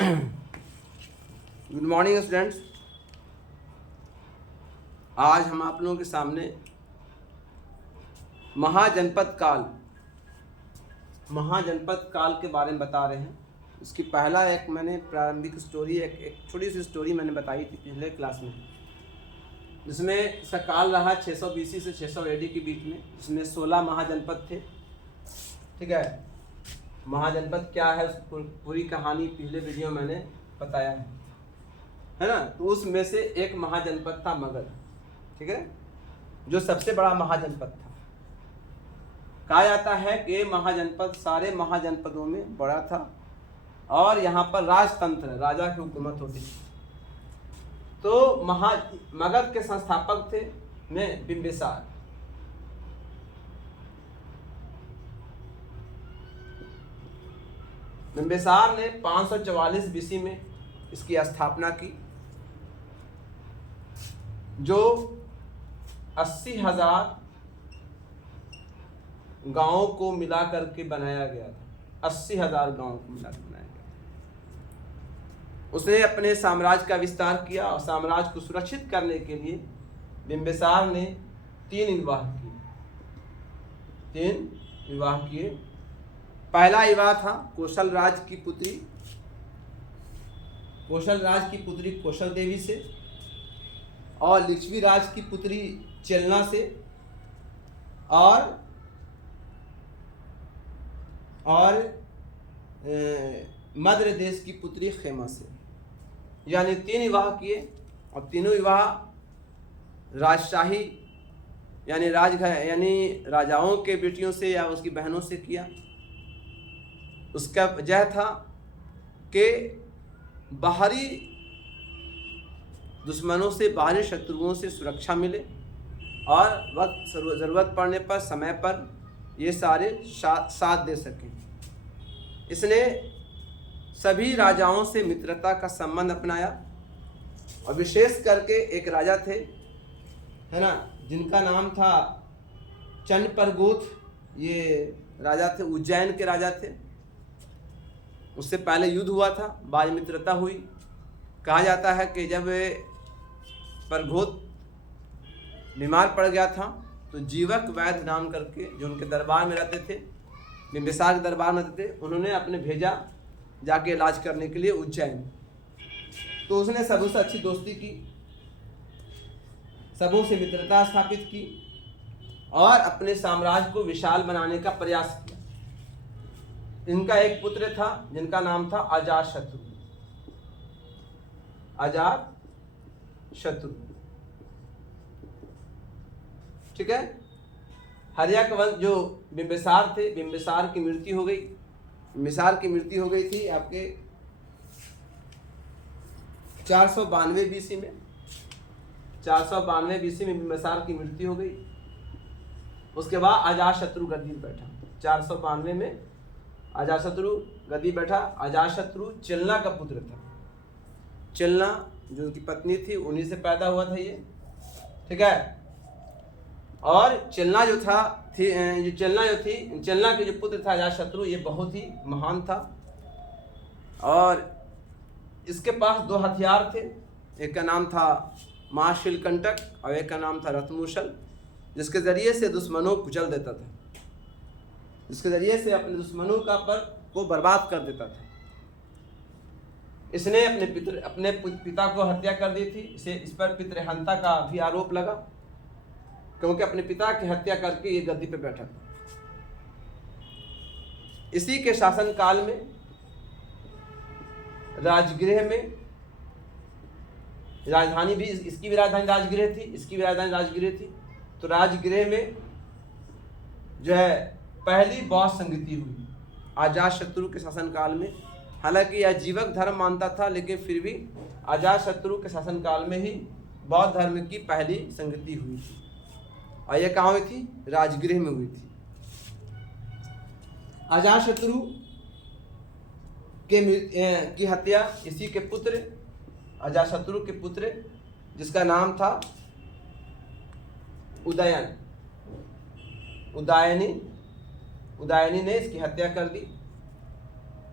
Good morning students. आज हम आप लोगों के सामने महाजनपद काल के बारे में बता रहे हैं। इसकी पहला एक मैंने प्रारंभिक स्टोरी एक छोटी सी स्टोरी मैंने बताई थी पिछले क्लास में, जिसमें इसका काल रहा 600 BC से 600 AD के बीच में, जिसमें 16 महाजनपद थे। ठीक है, महाजनपद क्या है पूरी कहानी पिछले वीडियो में मैंने बताया है ना। तो उसमें से एक महाजनपद था मगध, ठीक है, जो सबसे बड़ा महाजनपद था। कहा जाता है कि महाजनपद सारे महाजनपदों में बड़ा था और यहाँ पर राजतंत्र, राजा की हुकूमत होती थी। तो मगध के संस्थापक थे में बिम्बिसार। बिम्बिसार ने 544 BC में इसकी स्थापना की, जो 80,000 गांवों को मिला करके बनाया गया था। 80,000 गांवों को मिला कर बनाया गया था। उसने अपने साम्राज्य का विस्तार किया और साम्राज्य को सुरक्षित करने के लिए बिम्बिसार ने 3 विवाह किए। पहला विवाह था कौशल राज की पुत्री कौशल देवी से और लिच्छवी राज की पुत्री चेलना से और मद्र देश की पुत्री खेमा से। यानी 3 विवाह किए और तीनों विवाह राजशाही यानी राजघर यानी राजाओं के बेटियों से या उसकी बहनों से किया। उसका वजह था कि बाहरी दुश्मनों से, बाहरी शत्रुओं से सुरक्षा मिले और वक्त ज़रूरत पड़ने पर, समय पर ये सारे साथ दे सकें। इसने सभी राजाओं से मित्रता का संबंध अपनाया और विशेष करके एक राजा थे, है ना, जिनका नाम था चंद्रप्रगोथ। ये राजा थे, उज्जैन के राजा थे। उससे पहले युद्ध हुआ था, बाद मित्रता हुई। कहा जाता है कि जब प्रगोथ बीमार पड़ गया था तो जीवक वैद्य नाम करके, जो उनके दरबार में रहते थे, बिम्बिसार के दरबार में रहते थे, उन्होंने अपने भेजा जाके इलाज करने के लिए उज्जैन। तो उसने सबों से अच्छी दोस्ती की, सबों से मित्रता स्थापित की और अपने साम्राज्य को विशाल बनाने का प्रयास किया। इनका एक पुत्र था जिनका नाम था अजातशत्रु। ठीक है। हर्यक वंश जो बिम्बिसार थे, बिम्बिसार की मृत्यु हो गई थी आपके 492 BC में। 492 BC में बिम्बिसार की मृत्यु हो गई। उसके बाद अजातशत्रु गद्दी पर बैठा। 492 में अजातशत्रु गद्दी बैठा। अजातशत्रु चेलना का पुत्र था। चेलना जो उनकी पत्नी थी, उन्हीं से पैदा हुआ था ये, ठीक है। और चेलना के जो पुत्र था अजातशत्रु, ये बहुत ही महान था और इसके पास 2 हथियार थे। एक का नाम था महाशिलकंटक और एक का नाम था रथमूषल, जिसके जरिए से दुश्मनों को कुचल देता था, जिसके जरिए से अपने दुश्मनों को बर्बाद कर देता था। इसने अपने पिता को हत्या कर दी थी। इस पर पितृहंता का भी आरोप लगा, क्योंकि अपने पिता की हत्या करके ये गद्दी पे बैठा था। इसी के शासन काल में राजगृह में, राजधानी भी इसकी भी राजधानी राजगृह थी, इसकी भी राजधानी राजगृह थी। तो राजगृह में जो है पहली बौद्ध संगति हुई अजातशत्रु के शासन काल में। हालांकि यह जीवक धर्म मानता था, लेकिन फिर भी अजातशत्रु के शासन काल में ही बौद्ध धर्म की पहली संगति हुई थी। और यह कहाँ हुई थी? राजगृह में हुई थी। अजातशत्रु की हत्या इसी के पुत्र, अजातशत्रु के पुत्र, जिसका नाम था उदयनी ने इसकी हत्या कर दी,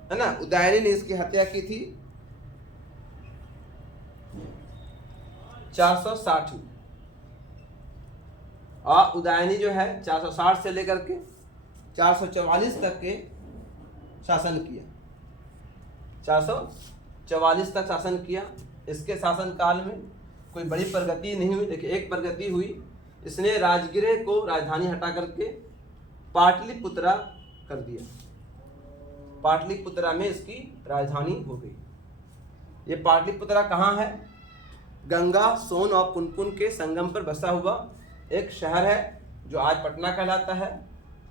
है ना। उदयनी ने इसकी हत्या की थी 460 हुई और उदयनी जो है 460 से लेकर के 444 तक के शासन किया, 444 तक शासन किया। इसके शासनकाल में कोई बड़ी प्रगति नहीं हुई, लेकिन एक प्रगति हुई, इसने राजगृह को राजधानी हटा करके पाटलिपुत्रा कर दिया। पाटलिपुत्रा में इसकी राजधानी हो गई। ये पाटलिपुत्रा कहाँ है? गंगा, सोन और पुनपुन के संगम पर बसा हुआ एक शहर है जो आज पटना कहलाता है।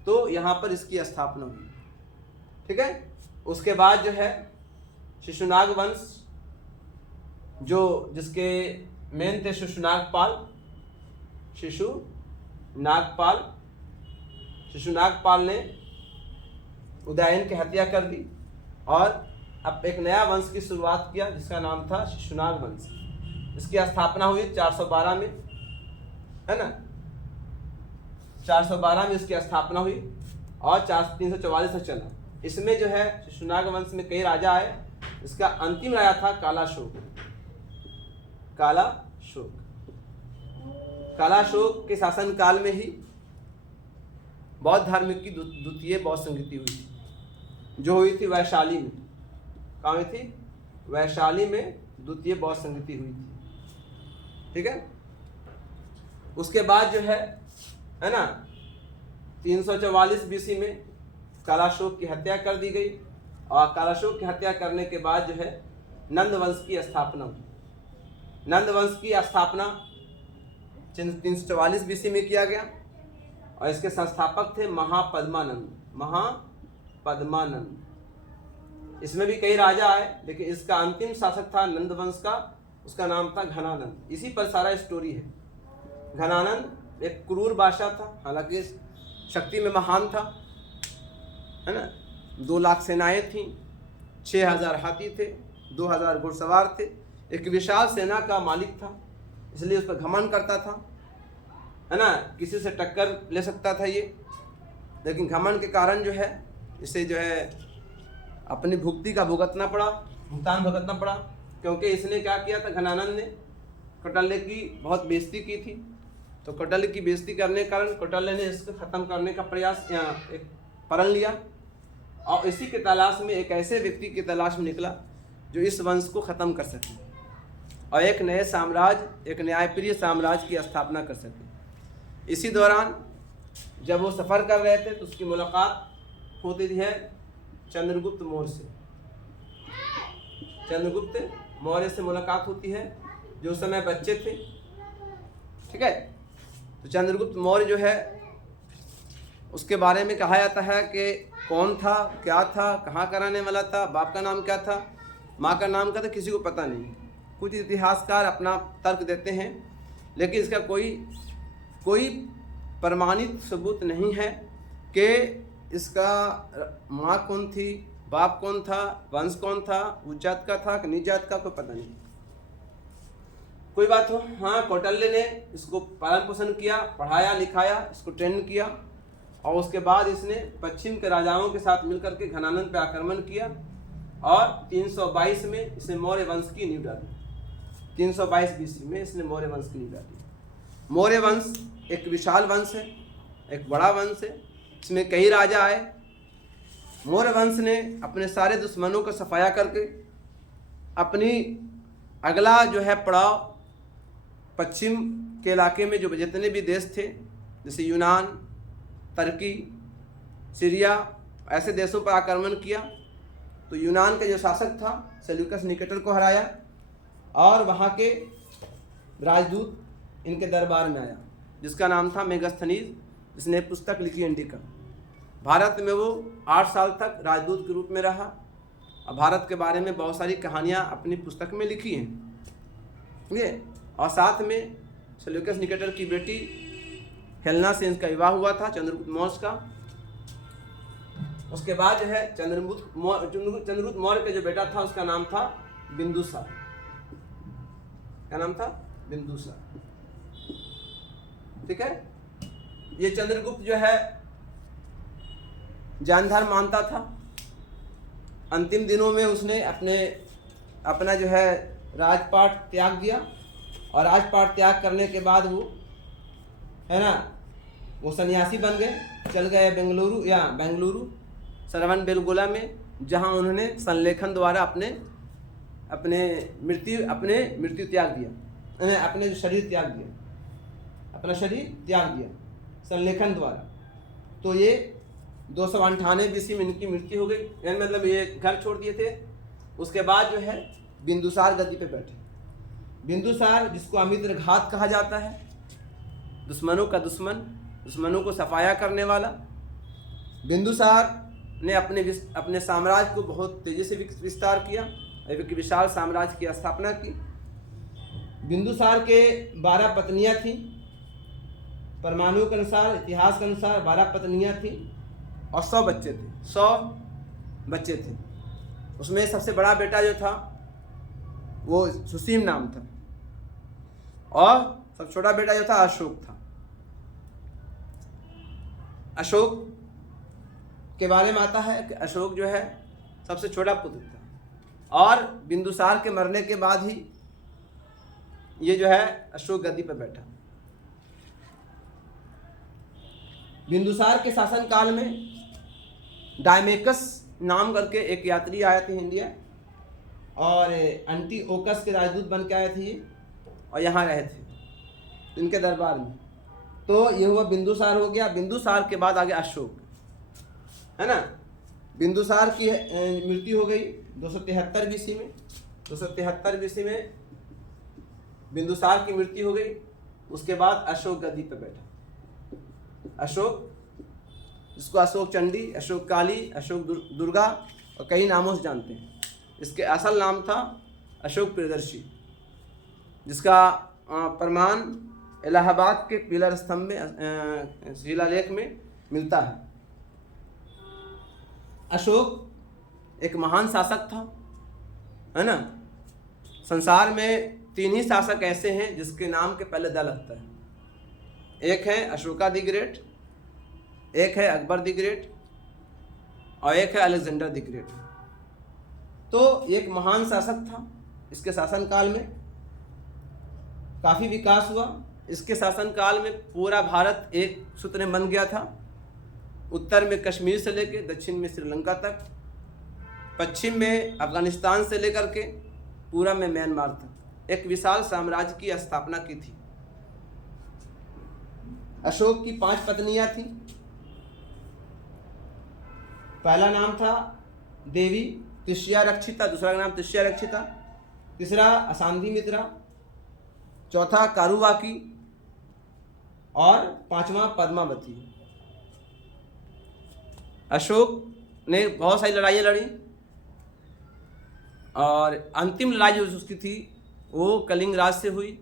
तो यहाँ पर इसकी स्थापना हुई। ठीक है। उसके बाद जो है शिशुनाग वंश, जो जिसके मेन थे शिशुनागपाल ने उदयन की हत्या कर दी और अब एक नया वंश की शुरुआत किया जिसका नाम था शिशुनाग वंश। इसकी स्थापना हुई 412 में, है ना, 412 में इसकी स्थापना हुई और 344 से चला। इसमें जो है शिशुनाग वंश में कई राजा आए। इसका अंतिम राजा था कालाशोक के शासन काल में ही बौद्ध धार्मिक की द्वितीय बौद्ध संगति हुई थी, जो हुई थी वैशाली में। कहाँ हुई थी? वैशाली में द्वितीय बौद्ध संगति हुई थी। ठीक है। उसके बाद जो है ना, 344 बीसी में कालाशोक की हत्या कर दी गई और कालाशोक की हत्या करने के बाद जो है नंद वंश की स्थापना हुई। नंद वंश की स्थापना 344 बीसी में किया गया और इसके संस्थापक थे महापद्मानंद। इसमें भी कई राजा आए, लेकिन इसका अंतिम शासक था नंद वंश का, उसका नाम था घनानंद। इसी पर सारा स्टोरी है। घनानंद एक क्रूर बादशाह था, हालांकि शक्ति में महान था, है ना। 2 लाख सेनाएं थीं, 6000 हाथी थे, 2000 घुड़सवार थे, एक विशाल सेना का मालिक था, इसलिए उस पर घमंड करता था, है ना। किसी से टक्कर ले सकता था ये, लेकिन घमंड के कारण जो है इसे जो है अपनी भुगतान भुगतना पड़ा, क्योंकि इसने क्या किया था, घनानंद ने कौटिल्य की बहुत बेइज्जती की थी। तो कौटिल्य की बेइज्जती करने के कारण कौटिल्य ने इसको ख़त्म करने का प्रयास एक प्रण लिया और इसी के तलाश में एक ऐसे व्यक्ति की तलाश में निकला जो इस वंश को ख़त्म कर सके और एक नए साम्राज्य, एक न्यायप्रिय साम्राज्य की स्थापना कर सके। इसी दौरान जब वो सफ़र कर रहे थे तो उसकी मुलाकात होती है चंद्रगुप्त मौर्य से मुलाकात होती है, जो उस समय बच्चे थे। ठीक है। तो चंद्रगुप्त मौर्य जो है उसके बारे में कहा जाता है कि कौन था, क्या था, कहाँ का रहने वाला था, बाप का नाम क्या था, माँ का नाम क्या था, किसी को पता नहीं। कुछ इतिहासकार अपना तर्क देते हैं, लेकिन इसका कोई प्रमाणित सबूत नहीं है कि इसका माँ कौन थी, बाप कौन था, वंश कौन था, उच्च जात का था कि नीच जात का, कोई पता नहीं। कोई बात हो, हाँ, कौटिल्य ने इसको पालन पोषण किया, पढ़ाया लिखाया, इसको ट्रेन किया और उसके बाद इसने पश्चिम के राजाओं के साथ मिलकर के घनानंद पर आक्रमण किया और 322 में इसने मौर्य वंश की नींव डाली। 322 बीसी में इसने मौर्य वंश की नींव डाली। मौर्य वंश एक विशाल वंश है, एक बड़ा वंश है, इसमें कई राजा आए। मौर्य वंश ने अपने सारे दुश्मनों को सफाया करके अपनी अगला जो है पड़ाव पश्चिम के इलाके में जो जितने भी देश थे, जैसे यूनान, तुर्की, सीरिया, ऐसे देशों पर आक्रमण किया। तो यूनान का जो शासक था सेल्यूकस निकेटर को हराया और वहाँ के राजदूत इनके दरबार में आया, जिसका नाम था मेगास्थनीज, जिसने पुस्तक लिखी इंडिका। भारत में वो 8 साल तक राजदूत के रूप में रहा और भारत के बारे में बहुत सारी कहानियाँ अपनी पुस्तक में लिखी हैं। ये और साथ में सेल्यूकस निकेटर की बेटी हेलेना से इनका विवाह हुआ था चंद्रगुप्त मौर्य का। उसके बाद जो है चंद्रगुप्त मौर्य का जो बेटा था उसका नाम था बिंदुसार। क्या नाम था? बिंदुसार। ठीक है। ये चंद्रगुप्त जो है जैन धर्म मानता था। अंतिम दिनों में उसने अपना जो है राजपाट त्याग दिया और राजपाट त्याग करने के बाद वो, है ना, वो सन्यासी बन गए, चल गए बेंगलुरु श्रवण बेलगोला में, जहाँ उन्होंने संलेखन द्वारा अपने मृत्यु त्याग दिया, अपने शरीर त्याग दिया, अपना शरीर त्याग दिया संलेखन द्वारा। तो ये 298 BC में इनकी मृत्यु हो गई, मतलब ये घर छोड़ दिए थे। उसके बाद जो है बिंदुसार गद्दी पे बैठे। बिंदुसार, जिसको अमित्र घात कहा जाता है, दुश्मनों का दुश्मन, दुश्मनों को सफाया करने वाला, बिंदुसार ने अपने साम्राज्य को बहुत तेजी से विस्तार किया, एक विशाल साम्राज्य की स्थापना की। बिंदुसार के 12 पत्नियां थीं, परमाणु के अनुसार, इतिहास के अनुसार 12 पत्नियां थीं और 100 बच्चे थे। उसमें सबसे बड़ा बेटा जो था वो सुसीम नाम था, और सबसे छोटा बेटा जो था अशोक था। अशोक के बारे में आता है कि अशोक जो है सबसे छोटा पुत्र था, और बिंदुसार के मरने के बाद ही ये जो है अशोक गद्दी पर बैठा। बिंदुसार के शासनकाल में डायमेकस नाम करके एक यात्री आए थे इंडिया, और एंटीओकस के राजदूत बन के आए थे ये, और यहाँ रहे थे इनके दरबार में। तो ये हुआ बिंदुसार हो गया। बिंदुसार के बाद आगे अशोक, है ना। बिंदुसार की मृत्यु हो गई 273 BC में। 273 BC में बिंदुसार की मृत्यु हो गई। उसके बाद अशोक गद्दी पर बैठा। अशोक, जिसको अशोक चंडी, अशोक काली, अशोक दुर्गा और कई नामों से जानते हैं। इसके असल नाम था अशोक प्रियदर्शी, जिसका प्रमाण इलाहाबाद के पिलर स्तंभ में, शिलालेख में मिलता है। अशोक एक महान शासक था, है ना। संसार में 3 ही शासक ऐसे हैं जिसके नाम के पहले द लगता है। एक है अशोका द ग्रेट, एक है अकबर द ग्रेट, और एक है अलेक्जेंडर द ग्रेट। तो एक महान शासक था। इसके शासनकाल में काफ़ी विकास हुआ। इसके शासनकाल में पूरा भारत एक सूत्र में बन गया था। उत्तर में कश्मीर से लेकर दक्षिण में श्रीलंका तक, पश्चिम में अफगानिस्तान से लेकर के पूरा में म्यांमार तक एक विशाल साम्राज्य की स्थापना की थी। अशोक की 5 पत्नियां थीं। पहला नाम था देवी तिष्या रक्षिता, दूसरा नाम तिष्या रक्षिता, तीसरा अशांति मित्रा, चौथा कारुवाकी और 5वां पद्मावती। अशोक ने बहुत सारी लड़ाइयाँ लड़ी, और अंतिम लड़ाई जो उसकी थी वो कलिंग राज से हुई,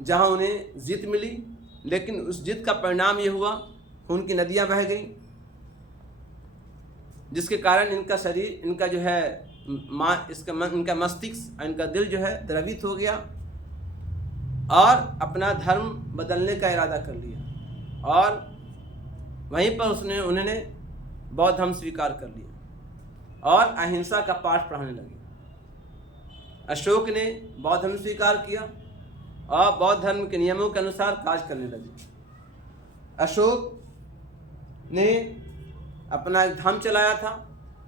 जहाँ उन्हें जीत मिली। लेकिन उस जीत का परिणाम ये हुआ, खून की नदियाँ बह गईं, जिसके कारण इनका शरीर, इनका जो है इनका मस्तिष्क, इनका दिल जो है द्रवित हो गया, और अपना धर्म बदलने का इरादा कर लिया, और वहीं पर उन्होंने बौद्ध धर्म स्वीकार कर लिया और अहिंसा का पाठ पढ़ाने लगे। अशोक ने बौद्ध धर्म स्वीकार किया और बौद्ध धर्म के नियमों के अनुसार कार्य करने लगे। अशोक ने अपना एक धर्म चलाया था,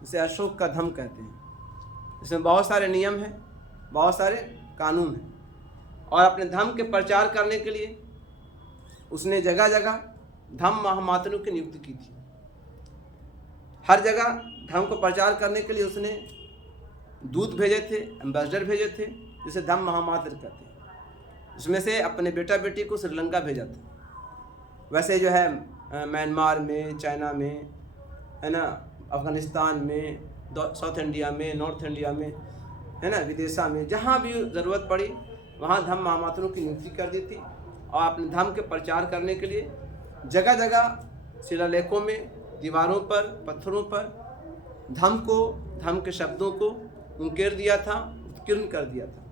जिसे अशोक का धर्म कहते हैं। इसमें बहुत सारे नियम हैं, बहुत सारे कानून हैं, और अपने धर्म के प्रचार करने के लिए उसने जगह जगह धम्म महामात्रु की नियुक्ति की थी। हर जगह धर्म को प्रचार करने के लिए उसने दूत भेजे थे, एम्बेसडर भेजे थे, जिसे धम्म महामात्र कहते हैं। उसमें से अपने बेटा बेटी को श्रीलंका भेजा था। वैसे जो है म्यांमार में, चाइना में, है ना, अफगानिस्तान में, साउथ इंडिया में, नॉर्थ इंडिया में, है ना, विदेशा में, जहाँ भी ज़रूरत पड़ी वहाँ धम्म महामात्रों की नियुक्ति कर दी थी। और अपने धर्म के प्रचार करने के लिए जगह जगह शिलालेखों में, दीवारों पर, पत्थरों पर धर्म के शब्दों को उकेर दिया था, उत्कीर्ण कर दिया था,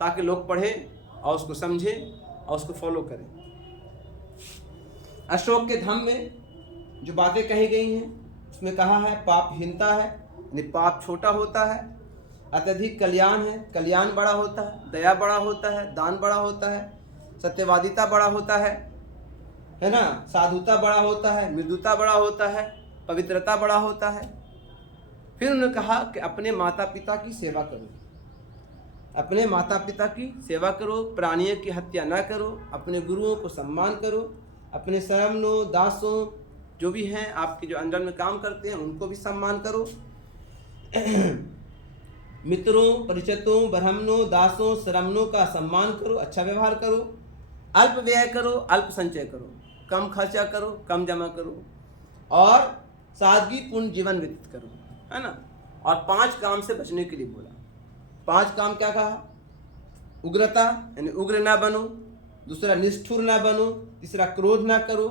ताकि लोग पढ़ें और उसको समझें और उसको फॉलो करें। अशोक के धर्म में जो बातें कही गई हैं उसमें कहा है पापहीनता है, यानी पाप छोटा होता है, अत्यधिक कल्याण है, कल्याण बड़ा होता है, दया बड़ा होता है, दान बड़ा होता है, सत्यवादिता बड़ा होता है ना, साधुता बड़ा होता है, मृदुता बड़ा होता है, पवित्रता बड़ा होता है। फिर उन्होंने कहा कि अपने माता पिता की सेवा करो, अपने माता पिता की सेवा करो, प्राणियों की हत्या न करो, अपने गुरुओं को सम्मान करो, अपने शरमनों दासों जो भी हैं आपके जो अंडर में काम करते हैं उनको भी सम्मान करो, मित्रों परिचितों ब्राह्मणों दासों श्रमणों का सम्मान करो, अच्छा व्यवहार करो, अल्प व्यय करो, अल्प संचय करो, कम खर्चा करो, कम जमा करो और सादगीपूर्ण जीवन व्यतीत करो, है ना। और 5 काम से बचने के लिए बोला। 5 काम क्या कहा? उग्रता यानी उग्र ना बनो, दूसरा निष्ठुर ना बनो, तीसरा क्रोध ना करो,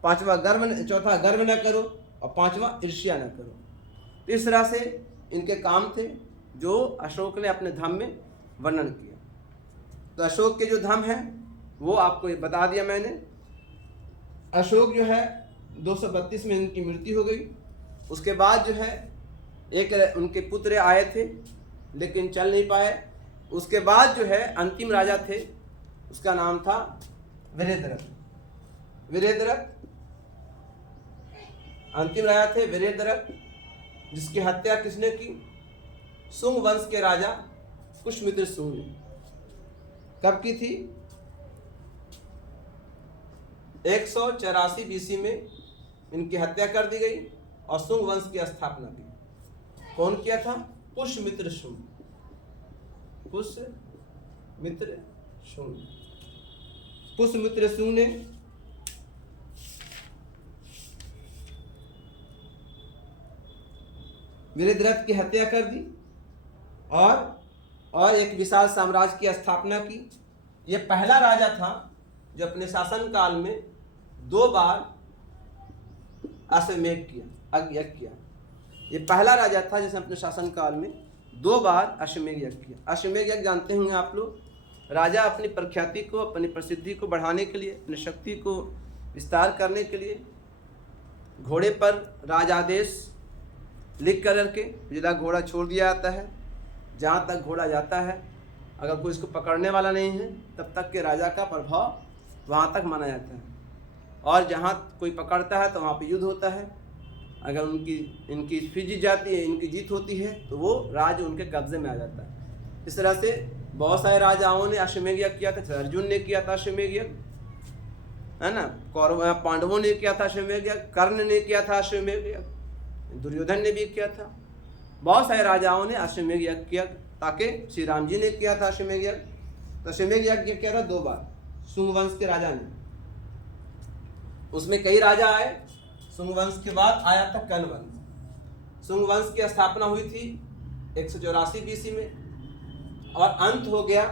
चौथा गर्व ना करो और 5वां ईर्ष्या ना करो। तो इस तरह से इनके काम थे जो अशोक ने अपने धम्म में वर्णन किया। तो अशोक के जो धम्म है वो आपको बता दिया मैंने। अशोक जो है 232 में इनकी मृत्यु हो गई। उसके बाद जो है एक उनके पुत्र आए थे लेकिन चल नहीं पाए। उसके बाद जो है अंतिम राजा थे, उसका नाम था वीरेंद्रक। वीरेंद्रक अंतिम राजा थे वीरेंद्रक, जिसकी हत्या किसने की? सुंग वंश के राजा पुष्यमित्र सुंग ने। कब की थी? 184 बीसी में इनकी हत्या कर दी गई और सुंग वंश की स्थापना की। कौन किया था? पुष्यमित्र सुंग। पुष्यमित्र सुंग। पुष्यमित्र सुंग ने वीरेंद्रक की हत्या कर दी और एक विशाल साम्राज्य की स्थापना की। यह पहला राजा था जो अपने शासन काल में 2 बार अश्वमेध यज्ञ किया। ये पहला राजा था जिसने अपने शासन काल में 2 बार अश्वमेध यज्ञ किया। अश्वमेध यज्ञ जानते होंगे आप लोग। राजा अपनी प्रख्याति को, अपनी प्रसिद्धि को बढ़ाने के लिए, अपनी शक्ति को विस्तार करने के लिए घोड़े पर राजादेश लिख करके जिला घोड़ा छोड़ दिया जाता है। जहाँ तक घोड़ा जाता है, अगर कोई इसको पकड़ने वाला नहीं है तब तक के राजा का प्रभाव वहाँ तक माना जाता है। और जहाँ कोई पकड़ता है तो वहाँ पे युद्ध होता है। अगर इनकी फिर जीत जाती है, इनकी जीत होती है तो वो राज्य उनके कब्जे में आ जाता है। इस तरह से बहुत सारे राजाओं ने अश्वमेध यज्ञ किया था। अर्जुन ने किया था अश्वमेध यज्ञ, है ना। पांडवों ने किया था अश्वमेध यज्ञ, कर्ण ने किया था अश्वमेध यज्ञ, दुर्योधन ने भी किया था। बहुत सारे राजाओं ने अश्वमेध यज्ञ किया, ताकि श्री राम जी ने किया था अश्वमेध यज्ञ। तो अश्वमेध यज्ञ किया था 2 बार सुंग वंश के राजा ने। उसमें कई राजा आए। सुंग वंश के बाद आया था कर्ण वंश। सुंग वंश की स्थापना हुई थी 184 बीसी में और अंत हो गया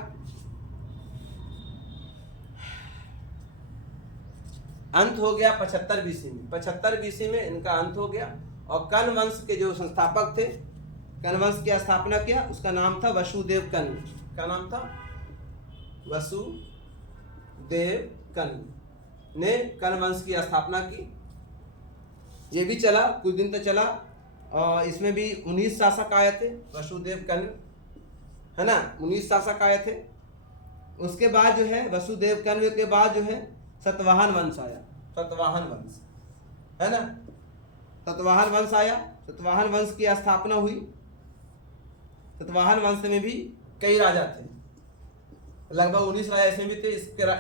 75 बीसी में। 75 बीसी में इनका अंत हो गया। और कर्ण वंश के जो संस्थापक थे, कर्ण वंश की स्थापना किया, उसका नाम था वसुदेव कर्ण। क्या नाम था? वसुदेव कर्ण ने कर्ण वंश की स्थापना की। ये भी चला, कुछ दिन तक चला और इसमें भी 19 शासक आए थे। वसुदेव कर्ण, है ना, 19 शासक आए थे। उसके बाद जो है वसुदेव कर्ण के बाद जो है सतवाहन वंश आया। सतवाहन वंश, है ना, सतवाहन वंश आया। सतवाहन वंश की स्थापना हुई। सतवाहन वंश में भी कई राजा थे, लगभग 19 राजा इसमें भी थे।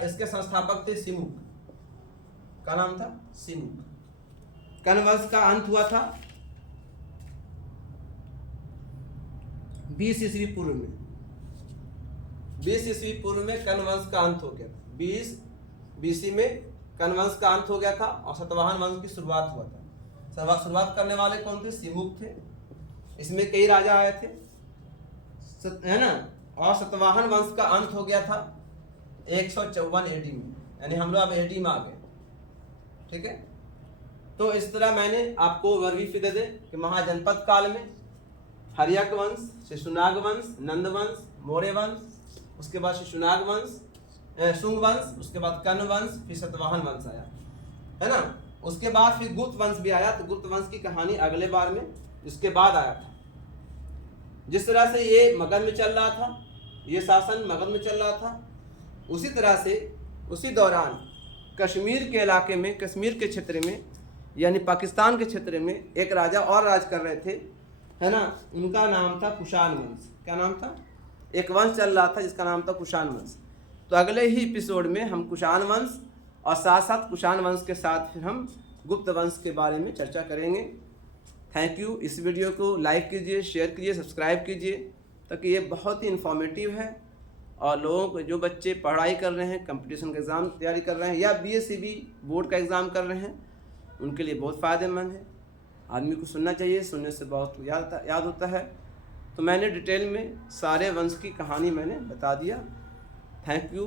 इसके संस्थापक थे सिमुक। क्या नाम था? सिमुक। कर्ण वंश का अंत हुआ था 20 ईस्वी पूर्व में। 20 ईस्वी पूर्व में कर्ण वंश का अंत हो गया था। 20 बीसी में कर्ण वंश का अंत हो गया था और सतवाहन वंश की शुरुआत हुआ था। शुरुआत करने वाले कौन थे? सिमुक थे। इसमें कई राजा आए थे, है ना। और सतवाहन वंश का अंत हो गया था 154 एडी में, यानी हम लोग अब एडी में आ गए। ठीक है। तो इस तरह मैंने आपको ओवरव्यू दे दे कि महाजनपद काल में हर्यक वंश, शिशुनाग वंश, नंद वंश, मौर्य वंश, उसके बाद शिशुनाग वंश, सुंग वंश, उसके बाद कर्ण वंश, फिर सतवाहन वंश आया, है ना। उसके बाद फिर गुप्त वंश भी आया। तो गुप्त वंश की कहानी अगले बार में इसके बाद आया था। जिस तरह से ये मगध में चल रहा था, ये शासन मगध में चल रहा था, उसी तरह से उसी दौरान कश्मीर के इलाके में, कश्मीर के क्षेत्र में यानी पाकिस्तान के क्षेत्र में एक राजा और राज कर रहे थे, है ना। उनका नाम था कुषाण वंश। क्या नाम था? एक वंश चल रहा था जिसका नाम था कुषाण वंश। तो अगले ही एपिसोड में हम कुषाण वंश और साथ साथ कुषाण वंश के साथ फिर हम गुप्त वंश के बारे में चर्चा करेंगे। Thank you. इस वीडियो को लाइक कीजिए, शेयर कीजिए, सब्सक्राइब कीजिए, ताकि ये बहुत ही इन्फॉर्मेटिव है और लोगों को, जो बच्चे पढ़ाई कर रहे हैं, कंपटीशन का एग्ज़ाम तैयारी कर रहे हैं या BSCB बोर्ड का एग्ज़ाम कर रहे हैं, उनके लिए बहुत फ़ायदेमंद है। आदमी को सुनना चाहिए, सुनने से बहुत याद होता है। तो मैंने डिटेल में सारे वंश की कहानी मैंने बता दिया। Thank you.